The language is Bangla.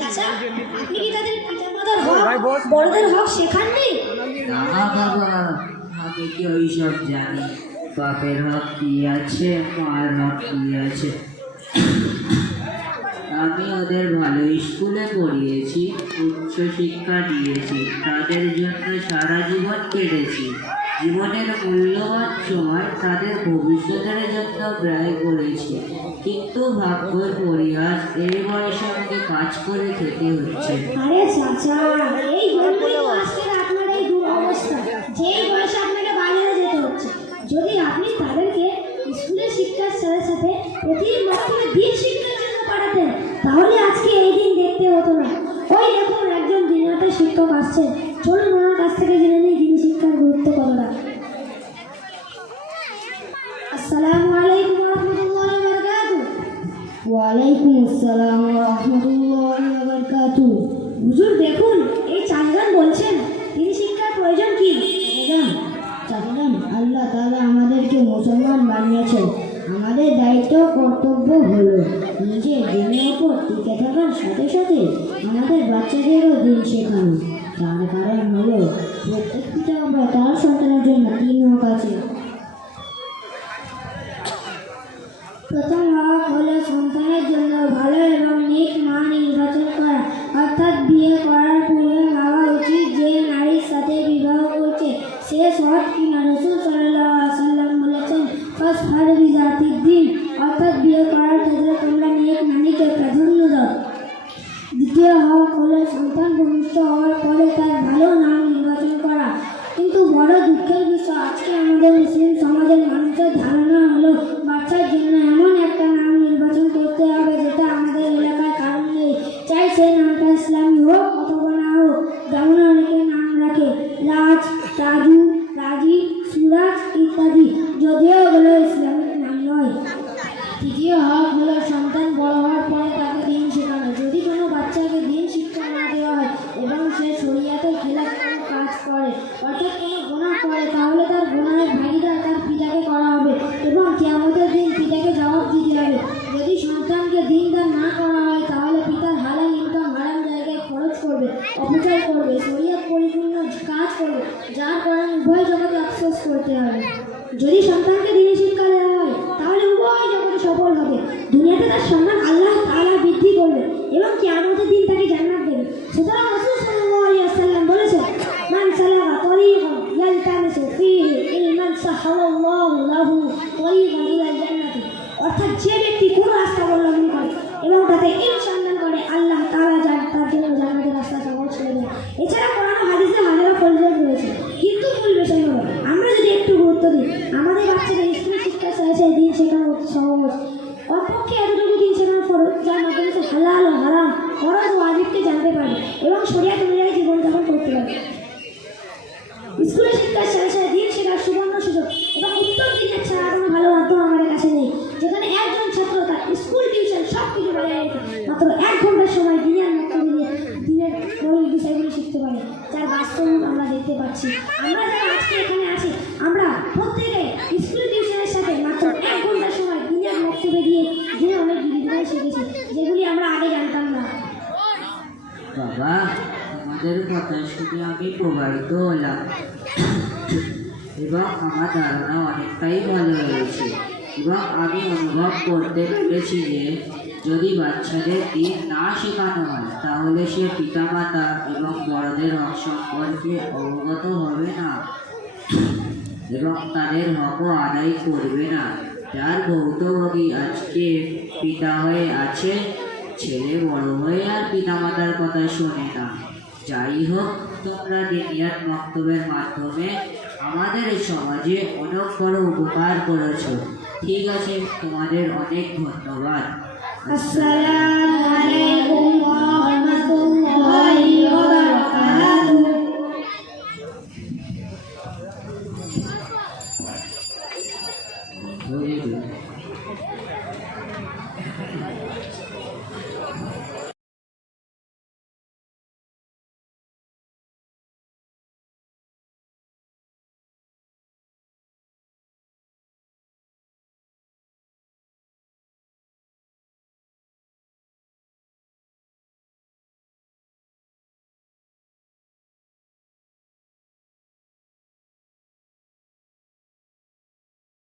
চাচা, আপনি কি তাদের পিতামাতার হক, বড়দের হক শেখাননি? না বাবা, আমি কি ওইসব জানি? বাপের হক কি আছে, মায়ের হক কি আছে? আমি ওদের ভালো স্কুলে পড়িয়েছি, উচ্চ শিক্ষা দিয়েছি, তাদের জন্য সারা জীবন কেটেছি। জীবনের মূল্যবান সময় তাদের ভবিষ্যতের জন্য ব্যয় করেছি, কিন্তু ভাগ্যের পরিহাস এই বয়সে আমাকে কাজ করে খেতে হচ্ছে। আরে চাচা, এই জন্যই তো আজকের আপনার এই দুরবস্থা, যেই বয়সে আপনাকে বাজারে যেতে হচ্ছে। যদি আপনি তাদেরকে স্কুলের শিক্ষার সাথে সাথে প্রতি মাধ্যমে দিন শিক্ষার জন্য পাঠাতেন, তাহলে আজকে এই দিন দেখতে হতো না। ওই দেখুন, একজন দিনরাতের শিক্ষক আসছেন, চলুন ওনার কাছ থেকে জেনে নিই দিন শিক্ষার গুরুত্ব কতটা। আসসালামু আলাইকুম ওয়া রাহমাতুল্লাহি ওয়া বারাকাতুহু। ওয়া আলাইকুম আসসালাম ওয়া রাহমাতুল্লাহি ওয়া বারাকাতুহু। হুজুর দেখুন, এই চাচাজান বলছেন দিন শিক্ষার প্রয়োজন কি? চাচাজান, আল্লাহ তাআলা আমাদেরকে মুসলমান বানিয়েছেন। আমাদের দায়িত্ব কর্তব্য হলো নিজের দিনের উপর টিকে থাকার সাথে সাথে আমাদের বাচ্চাদেরও দিন শেখানো। তার কারণ হলো প্রত্যেক পিতা আমরা তার সন্তানের জন্য 3 হক আছে। প্রথম হক হলো সন্তানের জন্য ভালো এবং নেক মা নির্বাচন করা, অর্থাৎ বিয়ে করার পূর্বে ভাবা উচিত যে নারীর সাথে বিবাহ করছে সে সৎ কিনা। রাসূল সাল্লাল্লাহু আলাইহি ওয়াসাল্লাম বলেছেন, ফাসফার বিজাতিদ দ্বীন, অর্থাৎ বিয়ে করার ক্ষেত্রে তোমরা নেক নারীকে প্রাধান্য দাও। দ্বিতীয় হক হলো সন্তান ভূমিষ্ঠ হওয়ার পরে তার ভালো নাম নির্বাচন করা। কিন্তু বড় দুঃখের বিষয়, আজকে আমাদের মুসলিম সমাজের মানুষের ধারণা হলো বাচ্চার জন্য এমন একটা নাম নির্বাচন করতে হবে যেটা আমাদের এলাকায় কারণ নেই, চাই সেই নামটা ইসলামী হোক অথবা না হোক। যেমন অনেকে নাম রাখে রাজ, রাজু, রাজি, সুরাজ ইত্যাদি, যদিও ওগুলো ইসলামিক নাম নয়। তৃতীয় হক হলো সন্তান বড় হওয়ার পরে তাকে দিন শেখানো। যদি কোনো বাচ্চাকে দিন শিক্ষা না দেওয়া হয় এবং সে শরীয়তের খেলাফ কোনো কাজ করে, অর্থাৎ কোনো গুনাহ করে, তাহলে তার গুনাহের ভাগীদার তার পিতাকে করা হবে এবং কিয়ামতের দিন পিতাকে জবাব দিতে হবে। যদি সন্তানকে দিনদার না করা হয়, তাহলে পিতার হালাল ইনকাম হারাম জায়গায় খরচ করবে, অপচয় করবে, শরীয়ত পরিপূর্ণ কাজ করবে, যার কারণে উভয় জগতে আফসোস করতে হবে। যদি সন্তানকে দিনের শিক্ষা দেওয়া হয়, তাহলে উভয় জগতে সফল হবে। দুনিয়াতে তার সম্মান আল্লাহ তাআলা বৃদ্ধি করবে এবং কিয়ামতের দিন তাকে জান্নাত দেবে। সুতরাং রাসূল সাল্লাল্লাহু আলাইহি ওয়াসাল্লাম বলেছেন, মান সালাকা তরিকান ইয়ালতামিসু ফীহি ইলমান সাহালাল্লাহু লাহু তরিকান ইলাল জান্নাতি, অর্থাৎ যে ব্যক্তি কোন রাস্তা অবলম্বন করে এবং তাতে ইলম সন্ধান করে, আল্লাহ তাআলা তার জন্য জান্নাতের রাস্তা সহজ করে দেন। এছাড়া কোরআন ও হাদিসে হাজারো ফজিলত রয়েছে, কিন্তু মূল বিষয় হলো আমরা যদি একটু গুরুত্ব দিই, আমাদের বাচ্চাদের স্কুল শিক্ষা চাইছে দিন শেখানো অতি সহজ। অপক্ষে এতটুকু দিন শেখানো ফরজ, যার মাধ্যমে সে হালাল ও হারাম, ফরজ ও ওয়াজিবকে জানতে পারবে এবং শরিয়ত অনুযায়ী জীবনযাপন করতে পারবে। স্কুলের শিক্ষার সাথে সাথে দিন শেখার সুবর্ণ সুযোগ এবং উত্তম দিনের ছাড়া কোনো ভালো মাধ্যম আমাদের কাছে নেই, যেখানে একজন ছাত্র তার স্কুল টিউশন সব কিছু বজায় রেখে মাত্র 1 ঘন্টার সময় দিনের মৌলিক বিষয়গুলি শিখতে পারে, যার বাস্তব আমরা দেখতে পাচ্ছি। আমরা যারা আজকে এখানে আছি, আমরা প্রত্যেকে স্কুল টিউশনের সাথে মাত্র 1 ঘন্টার সময় দিনের মক্তবে দিয়ে অনেক বিষয় শিখেছি, যেগুলি আমরা আগে জানতাম না। বাবা, তোমাদের কথা শুনে আমি প্রভাবিত হলাম এবং আমার ধারণা অনেকটাই ভালো হয়েছে এবং আমি অনুভব করতে পেরেছি যে যদি বাচ্চাদের দিন না শেখানো হয়, তাহলে সে পিতামাতা এবং বড়দের হক সম্পর্কে অবগত হবে না এবং তাদের হকও আদায় করবে না। যার ভৌতভোগী আজকে পিতা হয়ে আছে, ছেলে বড় হয়ে আর পিতামাতার কথা শোনে না। যাই হোক, তোমরা দিনিয়াত মক্তবের মাধ্যমে আমাদের সমাজে অনেক বড় উপকার করেছো। ঠিক আছে, তোমাদের অনেক ধন্যবাদ। আসসালামু আলাইকুম।